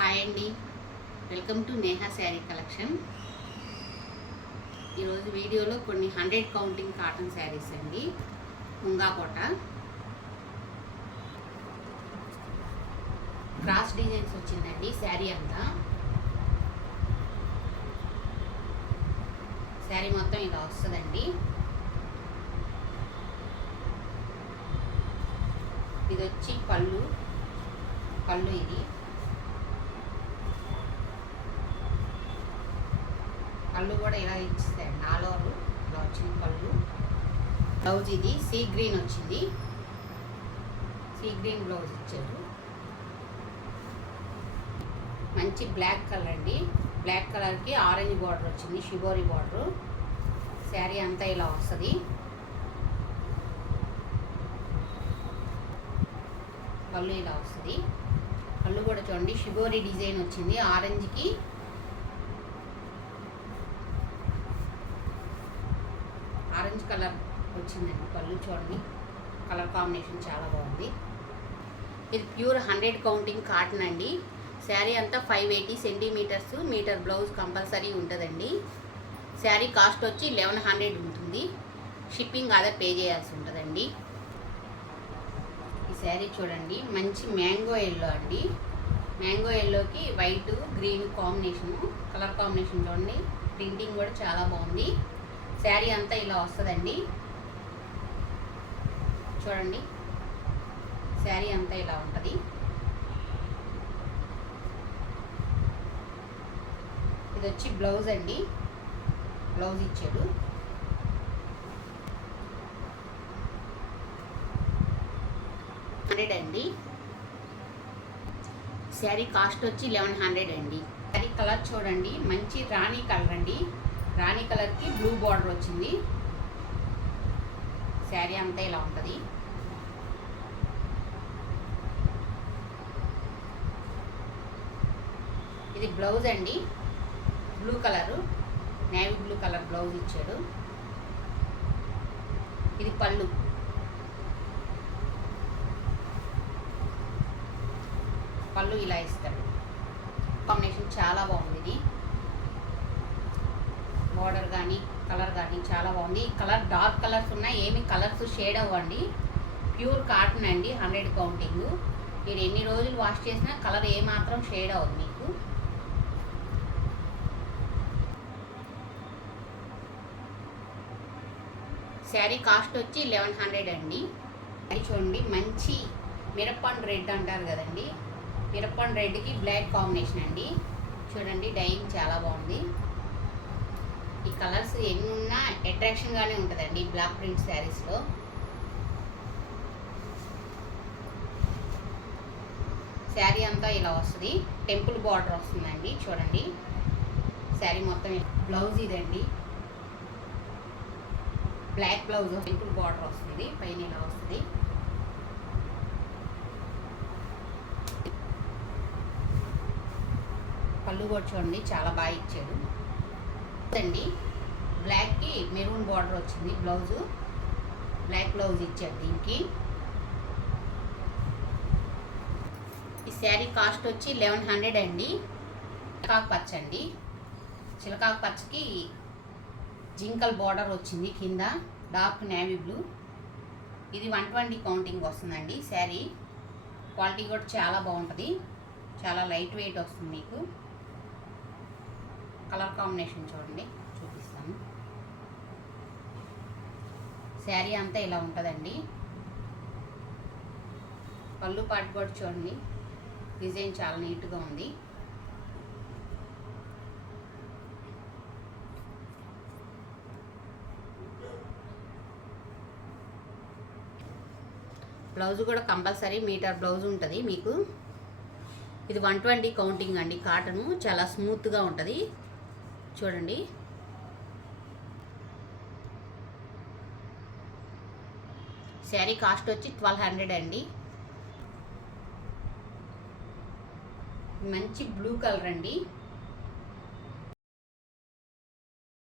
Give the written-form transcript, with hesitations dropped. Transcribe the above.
Hi అండి, welcome to Neha sari collection. ఈరోజు వీడియోలో కొన్ని 100 కౌంటింగ్ కాటన్ శారీస్ అండి. ముంగాకోట క్రాస్ డిజైన్స్ వచ్చిందండి. శారీ అంతా శారీ మొత్తం ఇలా వస్తుందండి. ఇది వచ్చి పళ్ళు ఇది పళ్ళు కూడా ఇలా ఇచ్చేస్తాయి. నాలుగు ఇలా వచ్చింది పళ్ళు. బ్లౌజ్ ఇది సీ గ్రీన్ వచ్చింది. సీ గ్రీన్ బ్లౌజ్ ఇచ్చారు. మంచి బ్లాక్ కలర్ అండి. బ్లాక్ కలర్కి ఆరెంజ్ బార్డర్ వచ్చింది, షిబోరి బార్డర్. శారీ అంతా ఇలా వస్తుంది. పళ్ళు ఇలా వస్తుంది. పళ్ళు కూడా చూడండి, షిబోరి డిజైన్ వచ్చింది. ఆరెంజ్కి ఆరెంజ్ కలర్ వచ్చిందండి. పళ్ళు చూడండి, కలర్ కాంబినేషన్ చాలా బాగుంది. ఇది ప్యూర్ 100 కౌంటింగ్ కాటన్ అండి. శారీ అంతా 580 సెంటీమీటర్స్, మీటర్ బ్లౌజ్ కంపల్సరీ ఉంటుందండి. శారీ కాస్ట్ వచ్చి 1100 ఉంటుంది. షిప్పింగ్ అదే పే చేయాల్సి ఉంటుందండి. ఈ శారీ చూడండి, మంచి మ్యాంగో ఎల్లో అండి. మ్యాంగో ఎల్లోకి white green combination, colour combination చూడండి. ప్రింటింగ్ కూడా చాలా బాగుంది. శారీ అంతా ఇలా వస్తుందండి. చూడండి, శారీ అంతా ఇలా ఉంటుంది. ఇది వచ్చి బ్లౌజ్ అండి. బ్లౌజ్ ఇచ్చాడు. అండి. శారీ కాస్ట్ వచ్చి 1100 అండి. శారీ కలర్ చూడండి, మంచి రాణి కలర్ అండి. రాణి కలర్కి బ్లూ బార్డర్ వచ్చింది. శారీ అంతా ఇలా ఉంటుంది. ఇది బ్లౌజ్ అండి. Blue colour, navy blue colour blouse ఇచ్చాడు. ఇది పళ్ళు. పళ్ళు ఇలా ఇస్తాడు. కాంబినేషన్ చాలా బాగుంది. ఇది బార్డర్ కానీ కలర్ కానీ చాలా బాగుంది. కలర్ డార్క్ కలర్స్ ఉన్నాయి, ఏమి కలర్స్ షేడ్ అవ్వండి. ప్యూర్ కాటన్ అండి, 100 కౌంటింగ్. మీరు ఎన్ని రోజులు వాష్ చేసినా కలర్ ఏమాత్రం షేడ్ అవ్వదు మీకు. శారీ కాస్ట్ వచ్చి 1100 అండి. అది చూడండి, మంచి మిరప్పండు రెడ్ అంటారు కదండి. మిరప్పండు రెడ్కి బ్లాక్ కాంబినేషన్ అండి. చూడండి, డైయింగ్ చాలా బాగుంది. ఈ కలర్స్ ఎన్ని ఉన్నా అట్రాక్షన్గానే ఉంటుందండి బ్లాక్ ప్రింట్ శారీస్లో. శారీ అంతా ఇలా వస్తుంది. టెంపుల్ బార్డర్ వస్తుందండి. చూడండి, శారీ మొత్తం. బ్లౌజ్ ఇదండి, బ్లాక్ బ్లౌజ్, టెంపుల్ బార్డర్ వస్తుంది. పైన ఇలా వస్తుంది. పళ్ళు కూడా చూడండి, చాలా బాగా ఇచ్చాడు అండి. బ్లాక్కి మెరూన్ బార్డర్ వచ్చింది. బ్లౌజు బ్లాక్ బ్లౌజ్ ఇచ్చారు దీనికి. ఈ శారీ కాస్ట్ వచ్చి 1100 అండి. చిలకాకు పచ్చ అండి. చిలకాకు పచ్చకి జింకల్ బార్డర్ వచ్చింది. కింద డార్క్ నేవీ బ్లూ. ఇది 120 కౌంటింగ్ వస్తుందండి. శారీ క్వాలిటీ కూడా చాలా బాగుంటుంది. చాలా లైట్ వెయిట్ వస్తుంది మీకు. కలర్ కాంబినేషన్ చూడండి, చూపిస్తాను. శారీ అంతా ఇలా ఉంటుందండి. పళ్ళు పాటు కూడా చూడండి, డిజైన్ చాలా నీట్గా ఉంది. బ్లౌజ్ కూడా కంపల్సరీ మీటర్ బ్లౌజ్ ఉంటుంది మీకు. ఇది 120 కౌంటింగ్ అండి. కాటను చాలా స్మూత్గా ఉంటుంది. చూడండి, శారీ కాస్ట్ వచ్చి 1200 అండి. మంచి బ్లూ కలర్ అండి.